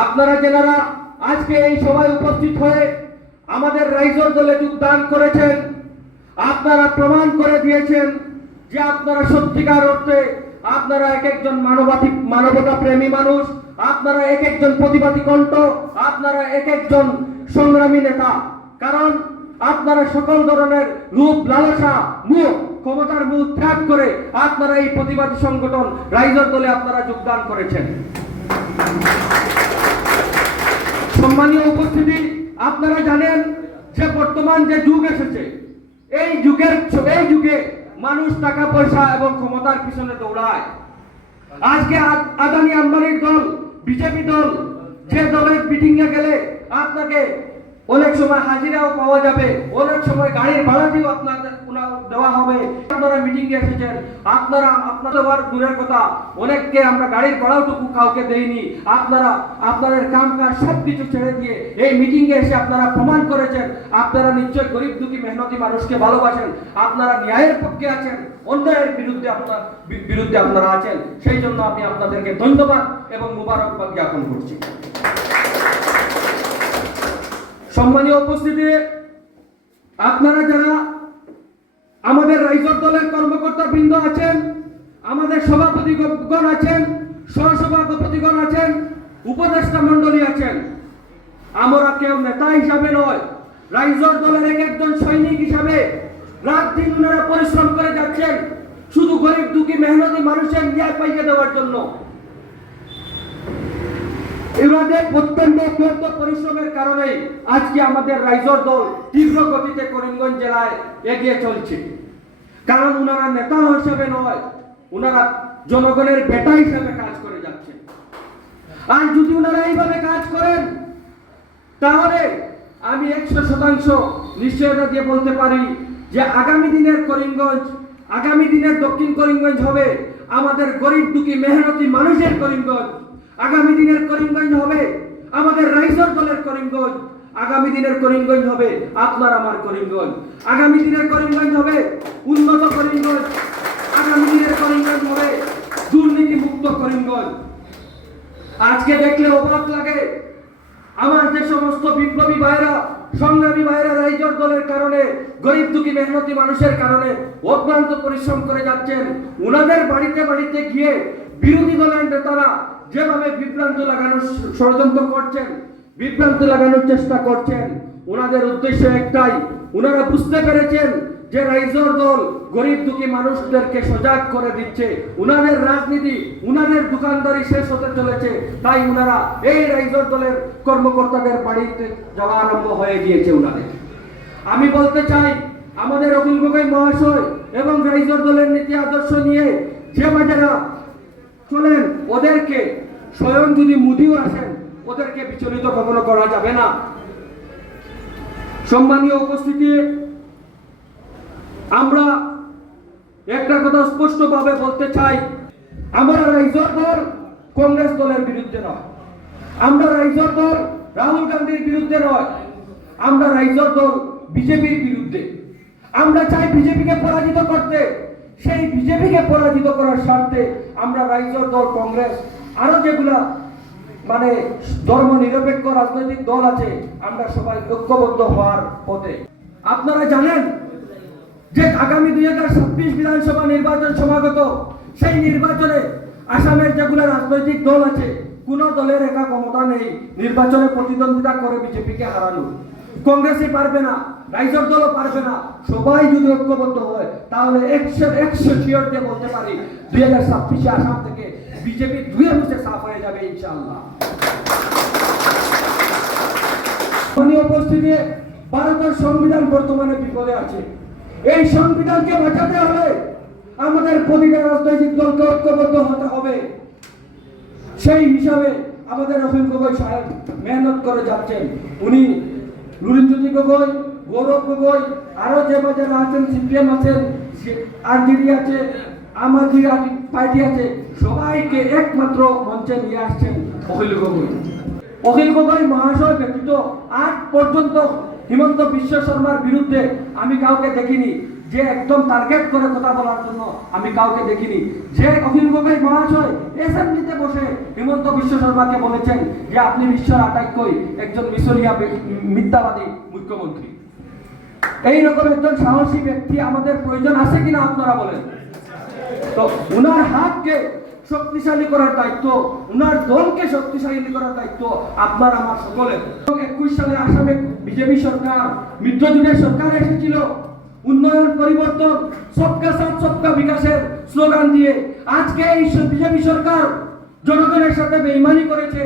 আপনারা যেনারা আজকে এই সভায় উপস্থিত হয়ে আমাদের রাইজর দলে যোগদান করেছেন। আপনারা প্রমাণ করে দিয়েছেন যে আপনারা সত্যিকার অর্থে আপনারা এক একজন মানবাধি মানবতা প্রেমী মানুষ, আপনারা এক একজন প্রতিবাদী কণ্ঠ, আপনারা এক একজন সংগ্রামী নেতা। কারণ আপনারা সকল ধরনের রূপ, লালসা, মুখ, ক্ষমতার মুখ ত্যাগ করে আপনারা এই প্রতিবাদী সংগঠন রাইজর দলে আপনারা যোগদান করেছেন। সম্মানীয় উপস্থিতি, আপনারা জানেন যে বর্তমান যে যুগ এসেছে, এই যুগের এই যুগে মানুষ টাকা, পয়সা এবং ক্ষমতার পিছনে দৌড়ায়। আজকে আদানি আম্বানির দল, বিজেপি দল, যে দলের মিটিং এ গেলে আপনাকে অনেক সময় হাজিরাও পাওয়া যাবে, অনেক সময় গাড়ির ভাড়া দিয়েও আপনাদের দেওয়া হবে। আপনারা মিটিং এ এসেছেন। আপনারা, আপনাদের দূরের কথা অনেককে আমরা গাড়ির ভাড়াওটুকু কাউকে দেইনি। আপনারা, আপনাদের কাম সব কিছু ছেড়ে দিয়ে এই মিটিং এ এসে আপনারা প্রমাণ করেছেন। আপনারা নিশ্চয় গরিব দুঃখী, মেহনতি মানুষকে ভালোবাসেন। আপনারা ন্যায়ের পক্ষে আছেন। অন্যায়ের বিরুদ্ধে আপনার বিরুদ্ধে আপনারা আছেন। সেই জন্য আমি আপনাদেরকে ধন্যবাদ এবং মুবারকবাদ জ্ঞাপন করছি। সম্মানীয় উপস্থিতি, আপনারা যারা আমাদের রাইজর দলের কর্মকর্তা বৃন্দ আছেন, আমাদের সভাপতিগণ আছেন, সহসভাপতিগণ আছেন, উপদেষ্টা মণ্ডলী আছেন। আমরা কেউ নেতা হিসাবে নয়, রাইজর দলের এক একজন সৈনিক হিসাবে রাত দিন ওনারা পরিশ্রম করে যাচ্ছেন, শুধু গরিব দুঃখী মেহনতি মানুষের ন্যায় পাইয়ে দেওয়ার জন্য। এবারে অত্যন্ত অত্যন্ত পরিশ্রমের কারণে আজকে আমাদের রাইজর দল তীব্র গতিতে করিমগঞ্জ জেলায় এগিয়ে চলছে। কারণ ওনারা নেতা হিসেবে নয় ওনারা জনগণের বেটা হিসেবে কাজ করে যাচ্ছে আর যদি ওনারা এইভাবে কাজ করেন, তাহলে আমি একশো শতাংশ নিশ্চয়তা দিয়ে বলতে পারি যে আগামী দিনের করিমগঞ্জ, আগামী দিনের দক্ষিণ করিমগঞ্জ হবে। আমাদের গরিব দুঃখী, মেহনতি মানুষের করিমগঞ্জ আগামী দিনের করিমগঞ্জ হবে। আমাদের রাইজর দলের করিমগঞ্জ। আগামী দিনের করিমগঞ্জ হবে আপনার আমার করিমগঞ্জ। আগামী দিনের করিমগঞ্জ হবে উন্নত করিমগঞ্জ। আগামী দিনের করিমগঞ্জ হবে দুর্নীতি মুক্ত করিমগঞ্জ। আজকে দেখলে অবাক লাগে। আমার যে সমস্ত বিপ্লবী ভাইরা, সংগ্রামী ভাইরা রাইজর দলের কারণে, গরিব দুঃখী মেহনতি মানুষের কারণে অক্লান্ত পরিশ্রম করে যাচ্ছেন, উনাদের বাড়িতে বাড়িতে গিয়ে বিরোধী দলের নেতারা যেভাবে বিভ্রান্ত লাগানোর ষড়যন্ত্র করছেন, বিভ্রান্ত লাগানোর চেষ্টা করছেন, ওনাদের উদ্দেশ্য একটাই, ওনারা বুঝতে পেরেছেন যে রাইজর দল গরিব দুঃখী মানুষদেরকে সজাগ করে দিচ্ছে, উনাদের রাজনীতি, উনাদের দোকানদারি শেষ হতে চলেছে, তাই উনারা এই রাইজর দলের কর্মকর্তাদের বাড়িতে যাওয়া আরম্ভ হয়ে গিয়েছে উনাদের। আমি বলতে চাই, আমাদের অখিল গগৈ মহাশয় এবং রাইজর দলের নীতি আদর্শ নিয়ে যে বাজারা চলেন, ওদেরকে স্বয়ং যদি মুদিও আসেন ওদেরকে বিচলিত কখনো করা যাবে না। সম্মানীয় উপস্থিতি, আমরা একটা কথা স্পষ্টভাবে বলতে চাই। আমরা রাইজর দল কংগ্রেস দলের বিরুদ্ধে নয়। আমরা রাইজর দল রাহুল গান্ধীর বিরুদ্ধে নয়। আমরা রাইজর দল বিজেপির বিরুদ্ধে। আমরা চাই বিজেপিকে পরাজিত করতে। সেই বিজেপিকে পরাজিত করার স্বার্থে আমরা রাইজর দল কংগ্রেস আরও যেগুলা মানে ধর্ম নিরপেক্ষ রাজনৈতিক দল আছে, আমরা সবাই ঐক্যবদ্ধ হওয়ার পথে। আপনারা জানেন যে আগামী দুই হাজার ছাব্বিশ বিধানসভা নির্বাচন সমাগত, সেই নির্বাচনে আসামের যেগুলো রাজনৈতিক দল আছে, কোন দলের একা ক্ষমতা নেই, নির্বাচনে প্রতিদ্বন্দ্বিতা করে বিজেপিকে হারানো। কংগ্রেসই পারবে না, রাইজর দলও পারবে না, সবাই যদি ঐক্যবদ্ধ হয়, তাহলে একশো একশো শিওর দিয়ে বলতে পারি, দুই হাজার ছাব্বিশে আসাম থেকে বিজেপি দুই মুছে সাফ হয়ে যাবে ইনশাআল্লাহ। উপস্থিতি ভারতের সংবিধান বর্তমানে বিপদে আছে। এই সংবিধানকে বাঁচাতে হবে। আমাদের প্রতিটা রাজনৈতিক দলকে ঐক্যবদ্ধ হতে হবে। সেই হিসাবে আমাদের অখিল গগৈ সাহেব মেহনত করে যাচ্ছেন। উনি লুরিনজ্যোতি গগৈ, গৌরব গগৈ আরও যে বাজারে আছেন, সিপিএম আছেন আরজেডি আছে পার্টি আছে, সবাইকে একমাত্র মঞ্চে নিয়ে আসছেন অখিল গগৈ। অখিল গগৈ মহাশয় ব্যতীত আজ পর্যন্ত হিমন্ত বিশ্ব শর্মার বিরুদ্ধে আমি কাউকে দেখিনি। যে একদম টার্গেট করে কথা বলার জন্য আমি কাউকে দেখিনি। যে অখিল গগৈ মহাশয় অ্যাসেম্বলিতে বসে হিমন্ত বিশ্ব শর্মাকে বলেছেন যে আপনি বিশ্বের আটাইকই একজন মিশরিয়া মিথ্যাবাদী মুখ্যমন্ত্রী। এই রকম একজন সাহসী ব্যক্তি আমাদের প্রয়োজন আছে কিনা আপনারা বলেন। তো উনার হাতকে শক্তিশালী করার দায়িত্ব, উনার দলকে শক্তিশালী করার দায়িত্ব আপনার, আমার সকলের। একুশ সালে আসামে বিজেপি সরকার, মিত্রজোটের সরকার এসেছিল। উন্নয়ন, পরিবর্তন, সবকা সাথ, সবকা বিকাশের স্লোগান দিয়ে। আজকে এই বিজেপি সরকার জনগণের সাথে বেইমানি করেছে।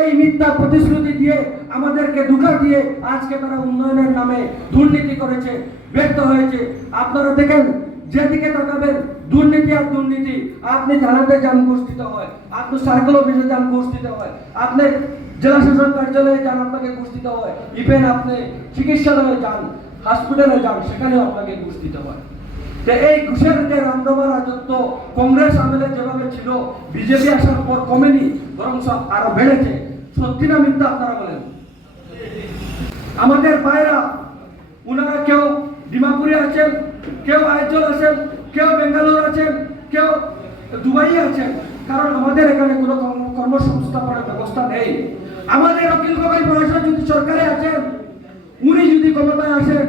এই মিথ্যা প্রতিশ্রুতি দিয়ে, আমাদেরকে ধোঁকা দিয়ে আজকে তারা উন্নয়নের নামে দুর্নীতি করেছে, ব্যর্থ হয়েছে। আপনারা দেখেন যেদিকে তাকাবেন, দুর্নীতি আর দুর্নীতি, আপনি থানাতে যান ঘুষ দিতে হয়, আপনি সার্কেল অফিসে যান ঘুষ দিতে হয়, আপনি জেলা শাসক কার্যালয়ে যান, আপনাকে ঘুষ দিতে হয়। ইভেন আপনি চিকিৎসালয়ে যান হসপিটালে যান, সেখানেও আপনাকে ঘুষ দিতে হয়। তো এই ঘুষের যে রামদমা রাজত্ব, কংগ্রেস আমলে যেভাবে ছিল, বিজেপি আসার পর কমেনি, বরং সব আরও বেড়েছে। সত্যি না মিথ্যা আপনারা বলেন? আমাদের ভাইরা, উনারা কেউ ডিমাপুরে আছেন, কেউ আইজল আছেন, কেউ বেঙ্গালোর আছেন, কেউ দুবাই আছেন। কারণ আমাদের এখানে কোনো কর্ম- কর্মসংস্থাপনের ব্যবস্থা নেই। আমাদের অখিল গগৈ মহাশয় যদি সরকারে আছেন, উনি যদি ক্ষমতায় আসেন,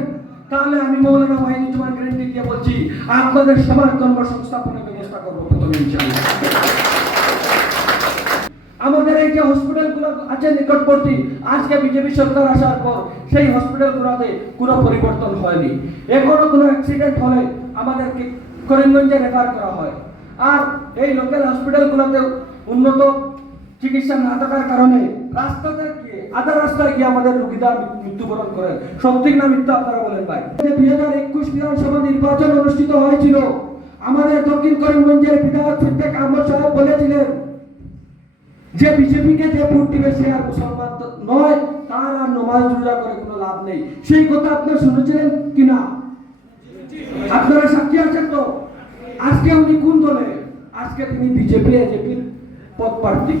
তাহলে আমি মৌলানা বাহিনী জমান গ্যারেন্টি দিয়ে বলছি, আপনাদের সবার কর্মসংস্থাপনের ব্যবস্থা করব প্রথমে আমাদের এই যে হসপিটালগুলো আছে নিকটবর্তী, আজকে বিজেপি সরকার আসার পর সেই হসপিটালগুলোতে কোনো পরিবর্তন হয়নি। এখনও কোনো অ্যাক্সিডেন্ট হলে আমাদেরকে করিমগঞ্জে রেফার করা হয়। আর এই লোকাল হসপিটালগুলোতে উন্নত চিকিৎসা না থাকার কারণে রাস্তাতে গিয়ে, আধা রাস্তায় গিয়ে আমাদের রোগীরা মৃত্যুবরণ করে সত্যি না মিথ্যা আপনারা বলেন ভাই? দুই হাজার একুশ বিধানসভা নির্বাচন অনুষ্ঠিত হয়েছিল, আমাদের দক্ষিণ করিমগঞ্জের বিধায়ক সিদ্দিক সাহেব বলেছিলেন যে বিজেপিকে যে ভোট দিবে সে আর মুসলমান নয়, তার আর নমাজ রোজা করে কোনো লাভ নেই। সেই কথা আপনারা শুনেছিলেন কিনা আপনারা সাক্ষী আছেন তো? আজকে উনি কোন দলে? আজকে তিনি বিজেপি এজেপির পদ প্রার্থী।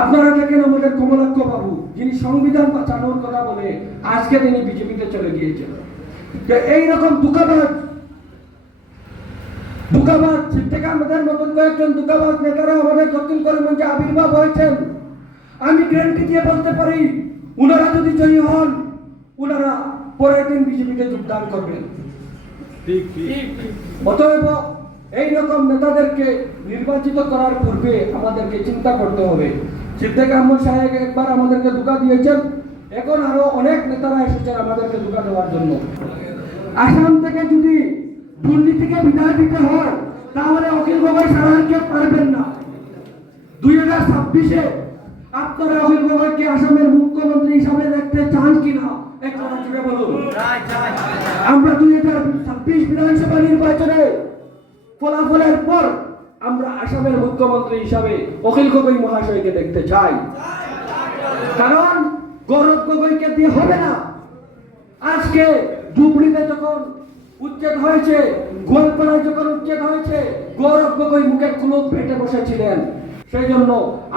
আপনারা দেখেন আমাদের কমলাক্ষ বাবু, যিনি সংবিধান বাঁচানোর কথা বলে আজকে তিনি বিজেপিতে চলে গিয়েছেন। তো এইরকম দুঃখাবাদ দুকাবাদ সিদ্দিক আহমেদের মতন কয়েকজন দুকাবাদ নেতারা আমাদের দক্ষিণ করিমগঞ্জে আবির্ভাব হয়েছেন। আমি গ্যারান্টি দিয়ে বলতে পারি উনারা যদি জয়ী হন উনারা পরের দিন বিজেপিতে যোগদান করবেন। অতএব এই রকম নেতাদেরকে নির্বাচিত করার পূর্বে আমাদেরকে চিন্তা করতে হবে। সিদ্দিক আহমদ সাহেব একবার আমাদেরকে ধোকা দিয়েছেন। এখন আরও অনেক নেতারা এসেছেন আমাদেরকে ধোকা দেওয়ার জন্য। আসাম থেকে যদি দুর্নীতিকে বিদায় দিতে হয়, তাহলে অখিল গগৈ সারাকে পারবেন না। দুই হাজার ছাব্বিশে আপনারা অখিল গগৈকে আসামের মুখ্যমন্ত্রী হিসাবে দেখতে চান কিনা আমরা দুই হাজার ছাব্বিশ বিধানসভা নির্বাচনে ফলাফলের পর আমরা আসামের মুখ্যমন্ত্রী হিসাবে অখিল গগৈ মহাশয়কে দেখতে চাই। কারণ গৌরব গগৈকে দিয়ে হবে না। আজকে ডুবলিতে যখন উচ্ছেদ হয়েছে। গোয়ালপাড়ায় যখন উচ্ছেদ হয়েছে, গৌরব গগৈ মুখে কুলুপ পেটে বসেছিলেন। সেই জন্য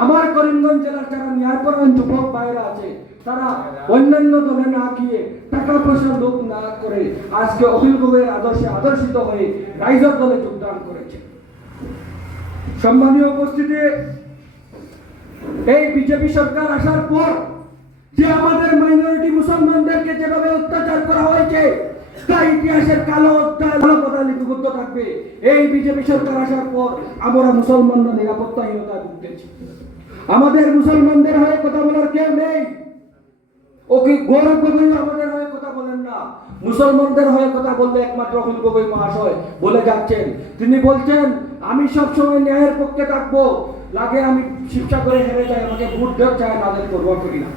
আমার করিমগঞ্জ জেলার যারা ন্যায়পরায়ণ যুবক ভাইরা আছে, তারা অন্যান্য দলে না গিয়ে টাকা পয়সার লোক না করে আজকে অখিল গগৈয়ের আদর্শে আদর্শিত হয়ে রাইজার দলে যোগদান করেছে। সম্মানীয় উপস্থিতি, এই বিজেপি সরকার আসার পর যে আমাদের মাইনরিটি মুসলমানদেরকে যেভাবে অত্যাচার করা হয়েছে তা ইতিহাসের কালো কালো কথা লিপিবদ্ধ থাকবে। এই বিজেপি সরকার আসার পর আমরা মুসলমানরা নিরাপত্তাহীনতায় ভুগতেছি আমাদের মুসলমানদের হয়ে কথা বলার কেউ নেই। ওকে গৌরব গগৈ আমাদের হয়ে কথা বলেন না? মুসলমানদের হয়ে কথা বললে একমাত্র অখিল গগৈ মহাশয় বলে যাচ্ছেন। তিনি বলছেন, আমি সব সময় ন্যায়ের পক্ষে থাকব। লাগে আমি শিক্ষা করে হেরে যাই, আমাকে ভোট দেওয়া চায় তাদের পরোয়া করি না।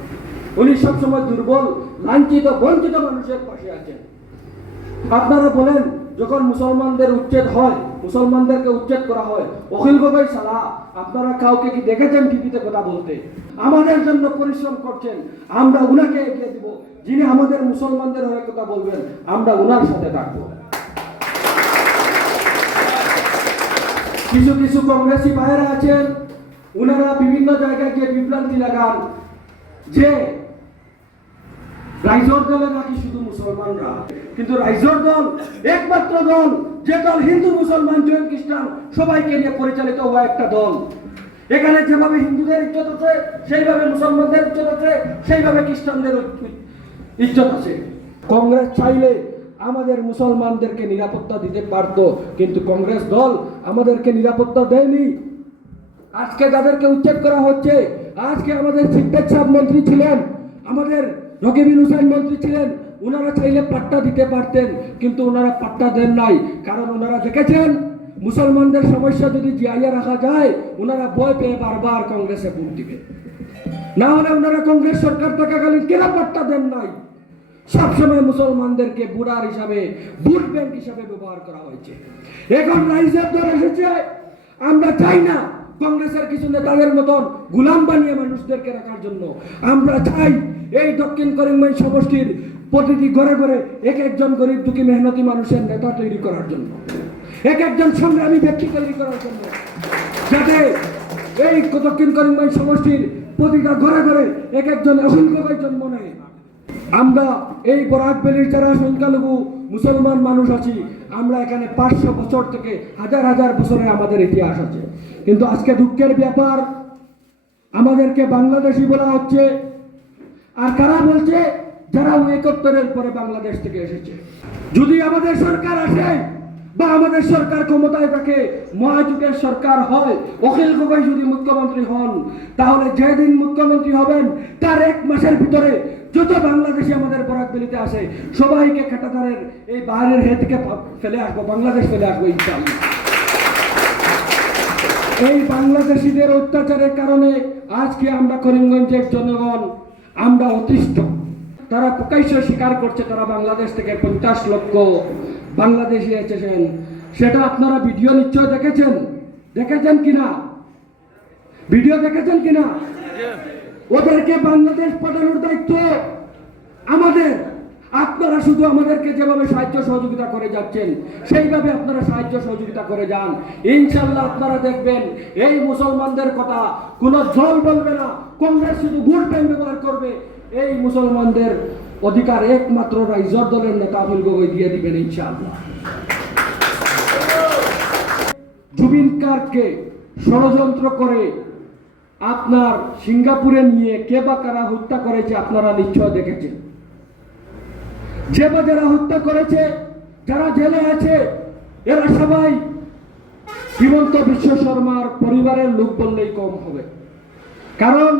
উনি সবসময় দুর্বল, লাঞ্ছিত, বঞ্চিত মানুষের পাশে আছেন। আপনারা বলেন, যখন মুসলমানদের উচ্ছেদ হয়, মুসলমানদেরকে উচ্ছেদ করা হয়, অখিল গগৈ সালা, আপনারা কাউকে কি দেখেছেন টিভিতে কথা বলতে? আমাদের জন্য পরিশ্রম করছেন, আমরা উনাকে এগিয়ে দিব, যিনি আমাদের মুসলমানদের হয়ে কথা বলবেন, আমরা উনার সাথে থাকব। কিছু কিছু কংগ্রেসি ভাইয়েরা আছেন, উনারা বিভিন্ন জায়গায় গিয়ে বিভ্রান্তি লাগান, যে রাইজর দলে নাকি শুধু মুসলমানরা? কিন্তু রাইজর দল, একমাত্র দল, যে দল হিন্দু, মুসলমান, জৈন, খ্রিস্টান, সবাইকে নিয়ে পরিচালিত হওয়া একটা দল। এখানে যেভাবে হিন্দুদের ইজ্জত আছে, সেইভাবে মুসলমানদের ইজ্জত আছে, সেইভাবে খ্রিস্টানদের ইজ্জত আছে। কংগ্রেস চাইলে আমাদের মুসলমানদেরকে নিরাপত্তা দিতে পারতো, কিন্তু কংগ্রেস দল আমাদেরকে নিরাপত্তা দেয়নি। আজকে যাদেরকে উচ্ছেদ করা হচ্ছে, আজকে আমাদের সাহেব মন্ত্রী ছিলেন, আমাদের রকিবুল হুসাইন মন্ত্রী ছিলেন ওনারা চাইলে পাট্টা দিতে পারতেন, কিন্তু ওনারা পাট্টা দেন নাই। কারণ ওনারা দেখেছেন, মুসলমানদের সমস্যা যদি জিয়াইয়া রাখা যায় ওনারা ভয় পেয়ে বারবার কংগ্রেসে ভোট দিবে। না হলে ওনারা কংগ্রেস সরকার থাকাকালীন কেন পাট্টা দেন নাই? সবসময় মুসলমানদেরকে বুড়ার হিসাবে, ভোট ব্যাংক হিসাবে ব্যবহার করা হয়েছে। এখন রাইজের দল এসেছে, আমরা চাই না কংগ্রেসের কিছু নেতাদের মতন গুলাম বানিয়ে মানুষদেরকে রাখার জন্য। আমরা চাই এই দক্ষিণ করিমগঞ্জ সমষ্টির প্রতিটি ঘরে ঘরে এক একজন গরিব দুঃখী মেহনতি মানুষের নেতা তৈরি করার জন্য। এক একজন সংগ্রামী ব্যক্তি তৈরি করার জন্য। যাতে এই দক্ষিণ করিমগঞ্জ সমষ্টির প্রতিটা ঘরে ঘরে এক একজন অসংখ্য জন্ম নেয়। আমরা এই বরাক ভ্যালির যারা সংখ্যালঘু মুসলমান মানুষ আছি, আমরা এখানে পাঁচশো বছর থেকে হাজার হাজার বছরের আমাদের ইতিহাস আছে। কিন্তু আজকে দুঃখের ব্যাপার আমাদেরকে বাংলাদেশি বলা হচ্ছে। আর কারা বলছে? যারা একাত্তরের পরে বাংলাদেশ থেকে এসেছে। যদি আমাদের সরকার আসে বা আমাদের সরকার ক্ষমতায় থাকে, মহাযুগের সরকার হয়, অখিল গগৈ যদি মুখ্যমন্ত্রী হন, তাহলে যেদিন মুখ্যমন্ত্রী হবেন, তার এক মাসের ভিতরে যত বাংলাদেশি আমাদের বরাকবেলিতে আসে, সবাইকে কাটাতারের এই বাইরের হে থেকে ফেলে আসব, বাংলাদেশ ফেলে আসব ইনশাআল্লাহ। এই বাংলাদেশিদের অত্যাচারের কারণে আজকে আমরা করিমগঞ্জের জনগণ, আমরা অতিষ্ঠ। তারা প্রকাশ্য স্বীকার করছে তারা বাংলাদেশ থেকে পঞ্চাশ লক্ষ বাংলাদেশি এসেছেন। সেটা আপনারা ভিডিও নিশ্চয় দেখেছেন? দেখেছেন কিনা? ভিডিও দেখেছেন কিনা? ওদেরকে বাংলাদেশ পাঠানোর দায়িত্ব আমাদের। আপনারা শুধু আমাদেরকে যেভাবে সাহায্য সহযোগিতা করে যাচ্ছেন, সেইভাবে আপনারা সাহায্য সহযোগিতা করে যান। ইনশাল্লাহ আপনারা দেখবেন, এই মুসলমানদের কথা কোনো জল বলবে না, কংগ্রেস শুধু ভোট ব্যাংক ব্যবহার করবে। এই মুসলমানদের অধিকার একমাত্র রাইজর দলের নেতা আবুল গগৈ দিয়ে দিবেন ইনশাআল্লাহ। জুবিন কার্ককে ষড়যন্ত্র করে আপনার সিঙ্গাপুরে নিয়ে কে বা কারা হত্যা করেছে আপনারা নিশ্চয় দেখেছেন। যে যারা হত্যা করেছে, যারা জেলে আছে, এরা সবাই হিমন্ত বিশ্ব শর্মার পরিবারের লোক বললেই কম হবে। কারণ,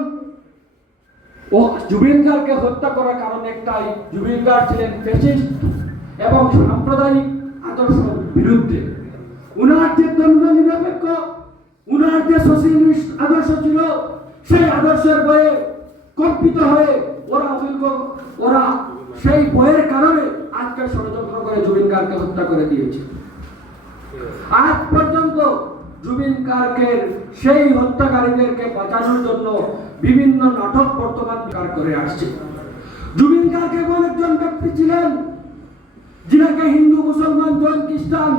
ও জুবিন গার্গকে হত্যা করার কারণ একটাই জুবিন গার্গ ছিলেন ফেসিস্ট এবং সাম্প্রদায়িক আদর্শ বিরুদ্ধে। উনার যে দ্বন্দ্ব নিরপেক্ষ উনার যে সোশ্যালিস্ট আদর্শ ছিল, সেই আদর্শের বয়ে কম্পিত হয়ে ওরা ওরা সেই বইয়ের কারণে আজকে ষড়যন্ত্র করে জুবিন গার্গকে হত্যা করে দিয়েছে। আজ পর্যন্ত জুবিন গার্গের সেই হত্যাকারীদেরকে বাঁচানোর জন্য বিভিন্ন নাটক বর্তমান কার করে আসছে। জুবিন গার্গ এমন একজন ব্যক্তি ছিলেন, যিনাকে হিন্দু, মুসলমান, জৈন, খ্রিস্টান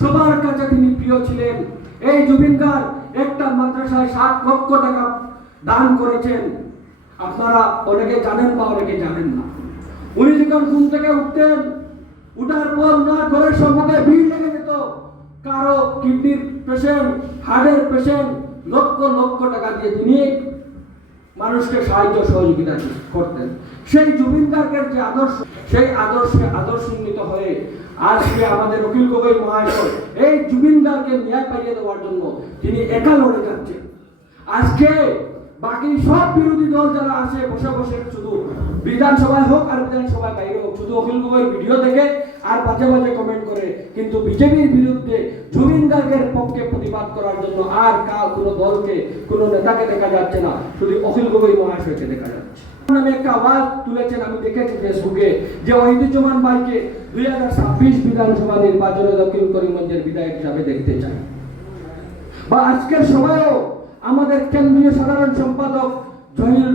সবার কাছে তিনি প্রিয় ছিলেন। এই জুবিন গার্গ একটা মাদ্রাসায় সাত লক্ষ টাকা দান করেছেন। আপনারা অনেকে জানেন বা অনেকে জানেন না। উনি যখন ঘুম থেকে উঠতেন, উঠার পর উনার ঘরের সম্মুখে ভিড় লেগে যেত। কারও কিডনির পেশেন্ট হার্টের পেশেন্ট লক্ষ লক্ষ টাকা দিয়ে তিনি মানুষকে সাহায্য সহযোগিতা করতেন। সেই জুবিন যে আদর্শ, সেই আদর্শে আদর্শান্বিত হয়ে আজকে আমাদের অখিল গগৈ মহাশয়, এই জুবিন গার্গকে ন্যায় পাইয়ে দেওয়ার জন্য তিনি একা লড়ে যাচ্ছেন। আজকে বাকি সব বিরোধী দল যারা আছে, বসে বসে শুধু বিধানসভায় হোক আর বিধানসভায় বাইরে হোক, শুধু অখিল গগৈর ভিডিও দেখে আর বাজে বাজে কমেন্ট করে। কিন্তু বিজেপির বিরুদ্ধে জুবিন গার্গের পক্ষে প্রতিবাদ করার জন্য আর কার কোনো দলকে, কোনো নেতাকে দেখা যাচ্ছে না। শুধু অখিল গগৈ মহাশয়কে দেখা যাচ্ছে। নামে একটা আওয়াজ তুলেছেন, আমি দেখেছি ফেসবুকে, যে ঐতিহ্যমান ভাইকে দুই হাজার ছাব্বিশ বিধানসভা নির্বাচনে দক্ষিণ করিমগঞ্জের বিধায়ক হিসাবে দেখতে চাই। বা আজকের সময়েও আমাদের কেন্দ্রীয় সাধারণ সম্পাদক জহির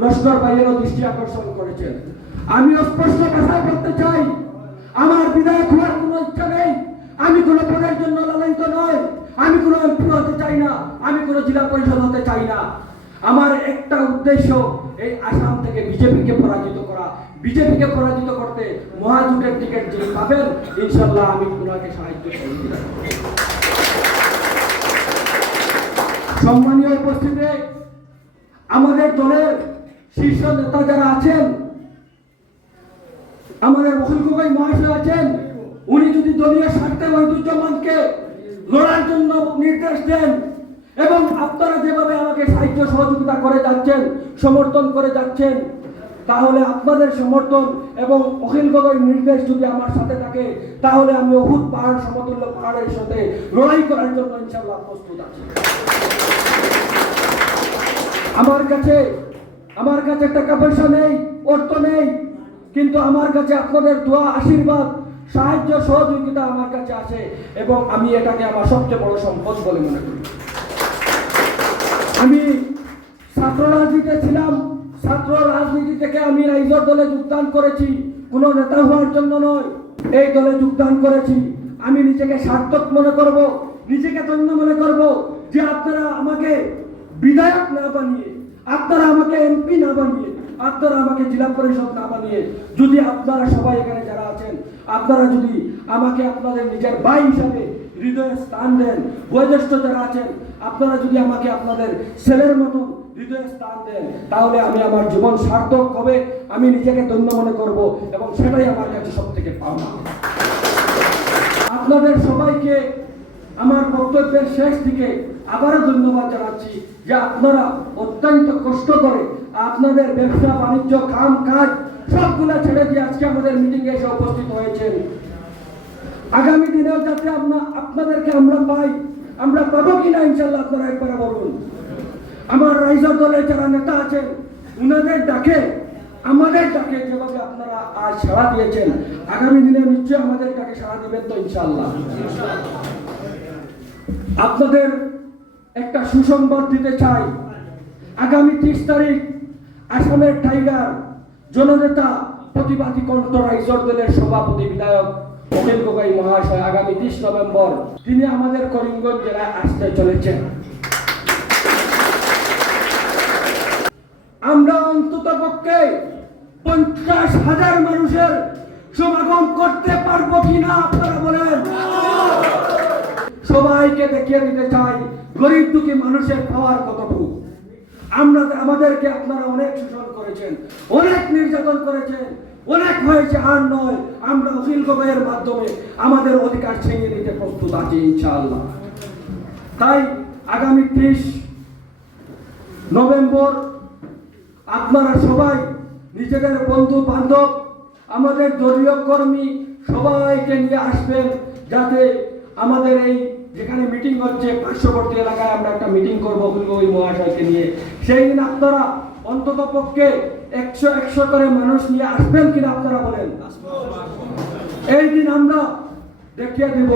লস্কর ভাইয়েরও দৃষ্টি আকর্ষণ করেছেন। আমি স্পষ্ট ভাষায় বলতে চাই, আমার বিধায়ক হওয়ার কোনো ইচ্ছা নেই। আমি কোনো পদের জন্য লালায়িত নয় আমি কোনো এমপি হতে চাই না। আমি কোনো জেলা পরিষদ হতে চাই না। আমার একটা উদ্দেশ্য এই আসাম থেকে বিজেপিকে পরাজিত করা। বিজেপিকে পরাজিত করতে মহাজোটের টিকিট যিনি পাবেন, ইনশাল্লাহ আমি ওনাকে সাহায্য করব। সম্মানীয় উপস্থিতি, আমাদের দলের শীর্ষ নেতা যারা আছেন, আমাদের মহিল গগৈ মহাশয় আছেন, উনি যদি দলীয় স্বার্থে ঐতিহ্যমানকে লড়ার জন্য নির্দেশ দেন এবং আপনারা যেভাবে আমাকে সাহায্য সহযোগিতা করে যাচ্ছেন, সমর্থন করে যাচ্ছেন, তাহলে আপনাদের সমর্থন এবং অখিল গগৈ নির্দেশ যদি আমার সাথে থাকে, তাহলে আমি অভূত পাহাড়, সমতুল্য পাহাড়ের সাথে লড়াই করার জন্য ইনশাল্লাহ প্রস্তুত আছি। আমার কাছে আমার কাছে টাকা পয়সা নেই, অর্থ নেই, কিন্তু আমার কাছে আপনাদের দোয়া, আশীর্বাদ, সাহায্য, সহযোগিতা আমার কাছে আছে এবং আমি এটাকে আমার সবচেয়ে বড় সম্পদ বলে মনে করি। আমি ছাত্র রাজনীতিতে ছিলাম, ছাত্র রাজনীতি থেকে আমি রাইজর দলে যোগদান করেছি, কোনো নেতা হওয়ার জন্য নয়, এই দলে যোগদান করেছি। আমি নিজেকে সার্থক মনে করব, নিজেকে ধন্য মনে করব যে আপনারা আমাকে বিধায়ক না বানিয়ে, আপনারা আমাকে এমপি না বানিয়ে, আপনারা আমাকে জেলা পরিষদ না বানিয়ে, যদি আপনারা সবাই এখানে যারা আছেন, আপনারা যদি আমাকে আপনাদের নিজের ভাই হিসাবে হৃদয়ে স্থান দেন, বয়োজ্যেষ্ঠ যারা আছেন, আপনারা যদি আমাকে আপনাদের ছেলের মতো হৃদয়ে স্থান দেন, তাহলে আমি আমার জীবন সার্থক হবে, আমি নিজেকে ধন্য মনে করব এবং সেটাই আমার কাছে সব থেকে পাওনা। আপনাদের সবাইকে আমার বক্তব্যের শেষ দিকে আবারও ধন্যবাদ জানাচ্ছি যে আপনারা অত্যন্ত কষ্ট করে আপনাদের ব্যবসা, বাণিজ্য, কাম কাজ সবগুলা ছেড়ে দিয়ে আজকে আমাদের মিটিংয়ে এসে উপস্থিত হয়েছেন। আগামী দিনেও যাতে আমরা আপনাদেরকে আমরা পাই, আমরা পাবো কিনা ইনশাল্লাহ আপনারা একবার বলুন। আমার রাইজর দলের যারা নেতা আছেন, উনাদের ডাকে, আমাদের ডাকে যেভাবে আপনারা আজ সাড়া দিয়েছেন, আগামী দিনে নিশ্চয়ই আমাদের ডাকে সাড়া দিবেন তো ইনশাল্লাহ আপনাদের একটা সুসংবাদ দিতে চাই। আগামী ত্রিশ তারিখ আসামের টাইগার, জননেতা প্রতিবাদী কণ্ঠ রাইজর দলের সভাপতি বিধায়ক অনিল গগৈ মহাশয় আগামী ত্রিশ নভেম্বর তিনি আমাদের করিমগঞ্জ জেলায় আসতে চলেছেন। আমরা অন্তত পক্ষে পঞ্চাশ হাজার মানুষের সমাগম করতে পারব কিনা আপনারা বলেন। সবাইকে দেখিয়ে দিতে চাই, গরিব দুঃখী মানুষের পাওয়ার কতটুকু? আমরা আমাদেরকে আপনারা অনেক শোষণ করেছেন, অনেক নির্যাতন করেছেন, অনেক হয়েছে আর নয়, আমরা অখিল গগৈয়ের মাধ্যমে আমাদের অধিকার ছিনিয়ে নিতে প্রস্তুত আছি, ইনশাআল্লাহ। তাই আগামী ত্রিশ নভেম্বর আপনারা সবাই, নিজেদের বন্ধু বান্ধব, আমাদের দলীয় কর্মী সবাইকে নিয়ে আসবেন, যাতে আমাদের এই যেখানে মিটিং হচ্ছে, পার্শ্ববর্তী এলাকায় আমরা একটা মিটিং করব ওই মহাশয়কে নিয়ে। সেই দিন আপনারা অন্তত পক্ষে একশো একশো করে মানুষ নিয়ে আসবেন কিনা আপনারা বলেন। এই দিন আমরা দেখিয়ে দেব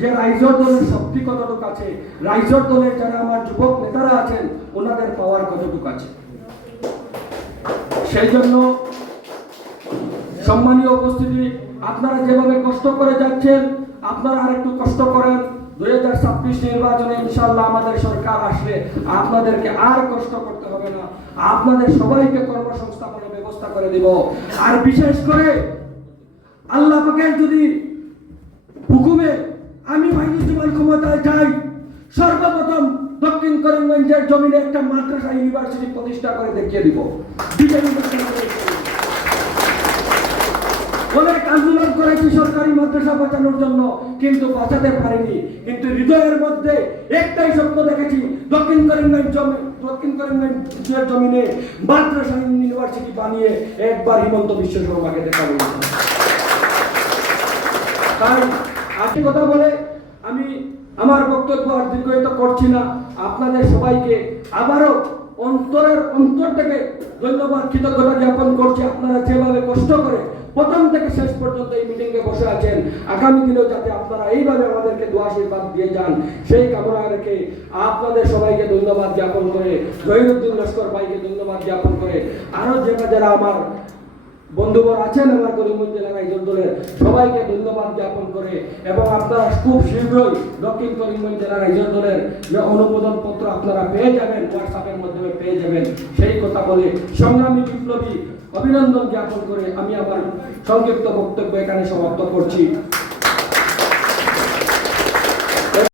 যে রাইজর দলের শক্তি কতটুকু আছে। রাইজর দলের যারা আমার যুবক নেতারা আছেন, ওনাদের পাওয়ার কতটুকু আছে। সেই জন্য সম্মানীয় উপস্থিতি, আপনারা যেভাবে কষ্ট করে যাচ্ছেন, আপনারা আর একটু কষ্ট করেন। দুই হাজার ছাব্বিশ নির্বাচনে ইনশাল্লাহ আমাদের সরকার আসলে আপনাদেরকে আর কষ্ট করতে হবে না। আপনাদের সবাইকে কর্মসংস্থাপনের ব্যবস্থা করে দিব। আর বিশেষ করে আল্লাহ পাকের যদি হুকুমে আমি ক্ষমতায় যাই, সর্বপ্রথম দক্ষিণ করিমগঞ্জের জমিনে একটা মাদ্রাসা ইউনিভার্সিটি প্রতিষ্ঠা করে দেখিয়ে দিব। বিজেপি অনেক আন্দোলন করেছি সরকারি মাদ্রাসা বাঁচানোর জন্য কিন্তু বাঁচাতে পারিনি। কিন্তু হৃদয়ের মধ্যে একটাই স্বপ্ন দেখেছি, দক্ষিণ করিমগঞ্জ জমি দক্ষিণ জমিনে মাদ্রাসা ইউনিভার্সিটি বানিয়ে একবার হিমন্ত বিশ্ব শর্মাকে দেখাবো। তাই আজকে কথা বলে, আমি আমার বক্তব্য আর দীর্ঘায়িত করছি না। আপনাদের সবাইকে আবারও অন্তরের অন্তর থেকে ধন্যবাদ, কৃতজ্ঞতা জ্ঞাপন করছি। শেষ পর্যন্ত এই মিটিংয়ে বসে আছেন। আগামী দিনেও যাতে আপনারা এইভাবে আমাদেরকে দোয়া আশীর্বাদ দিয়ে যান, সেই কামনা রেখে আপনাদের সবাইকে ধন্যবাদ জ্ঞাপন করে, জহিরুদ্দিন লস্কর ভাইকে ধন্যবাদ জ্ঞাপন করে, আরও যারা যারা আমার বন্ধুবর আছেন আমার করিমগঞ্জ জেলার একজন দলের। সবাইকে ধন্যবাদ জ্ঞাপন করে এবং আপনারা খুব শীঘ্রই দক্ষিণ করিমগঞ্জ জেলার একজন দলের যে অনুমোদন পত্র আপনারা পেয়ে যাবেন হোয়াটসঅ্যাপের মাধ্যমে পেয়ে যাবেন, সেই কথা বলে সংগ্রামী বিপ্লবী অভিনন্দন জ্ঞাপন করে আমি আবার সংক্ষিপ্ত বক্তব্য এখানে সমাপ্ত করছি।